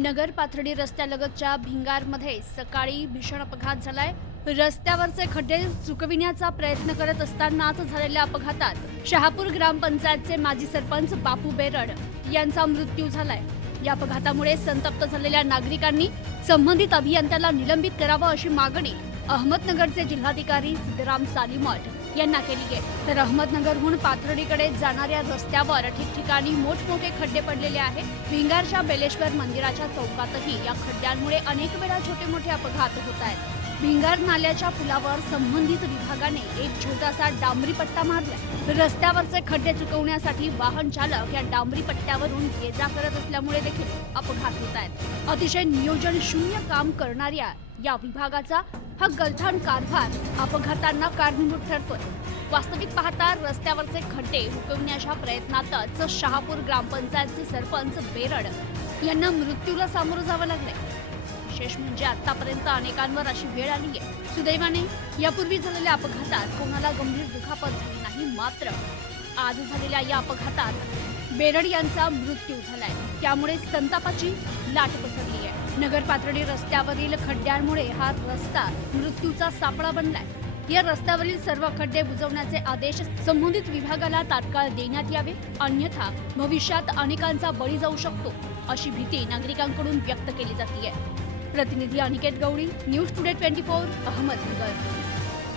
नगर पाथर्डी रस्त्यालगतच्या भिंगारमध्ये सकाळी भीषण अपघात झालाय। रस्त्यावरचे खड्डे चुकविण्याचा प्रयत्न करत असतानाच झालेल्या अपघातात शहापूर ग्रामपंचायतचे माजी सरपंच बापू बेरड यांचा मृत्यू झालाय। या अपघातामुळे संतप्त झालेल्या नागरिकांनी संबंधित अभियंत्याला निलंबित करावं अशी मागणी अहमदनगरचे जिल्हाधिकारी सिद्धराम सालीमठ यांना केली आहे। तर अहमदनगरहून पाथर्डीकडे जाणाऱ्या रस्त्यावर ठिकठिकाणी मोठमोठे खड्डे पडलेले आहेत। भिंगारच्या बेलेश्वर मंदिराच्या चौकातही या खड्ड्यांमुळे अनेक वेळा छोटे मोठे अपघात होत आहेत। भिंगार नाल्याच्या पुलावर संबंधित विभागाने एक छोटासा डांबरी पट्टा मारला। रस्त्यावरचे खड्डे चुकवण्यासाठी वाहन चालक या डांबरी पट्ट्यावरून ये जा करत असल्यामुळे देखील अपघात होत आहेत। अतिशय नियोजन शून्य काम करणाऱ्या या विभागाचा हा गलथान कारभार अपघातांना कारणीभूत ठरतोय। वास्तविक पाहता रस्त्यावरचे खड्डे हुकवण्याच्या प्रयत्नातच शहापूर ग्रामपंचायतचे सरपंच बेरड यांना मृत्यूला सामोरं जावं लागलंय। विशेष म्हणजे आतापर्यंत अनेकांवर अशी वेळ आली आहे। सुदैवाने यापूर्वी झालेल्या अपघातात कोणाला गंभीर दुखापत झाली नाही, मात्र आज झालेल्या या अपघातात बेरड यांचा मृत्यू झालाय। त्यामुळे संतापाची लाट पसरली आहे। नगर पाथर्डी रस्त्यावरील खड्ड्यांमुळे हा रस्ता मृत्यूचा सापळा बनलाय। या रस्त्यावरील सर्व खड्डे बुजवण्याचे आदेश संबंधित विभागाला तात्काळ देण्यात यावे, अन्यथा भविष्यात अनेकांचा बळी जाऊ शकतो अशी भीती नागरिकांकडून व्यक्त केली जाते आहे। प्रतिनिधी अनिकेत गवळी, न्यूज टुडे 24, अहमदनगर।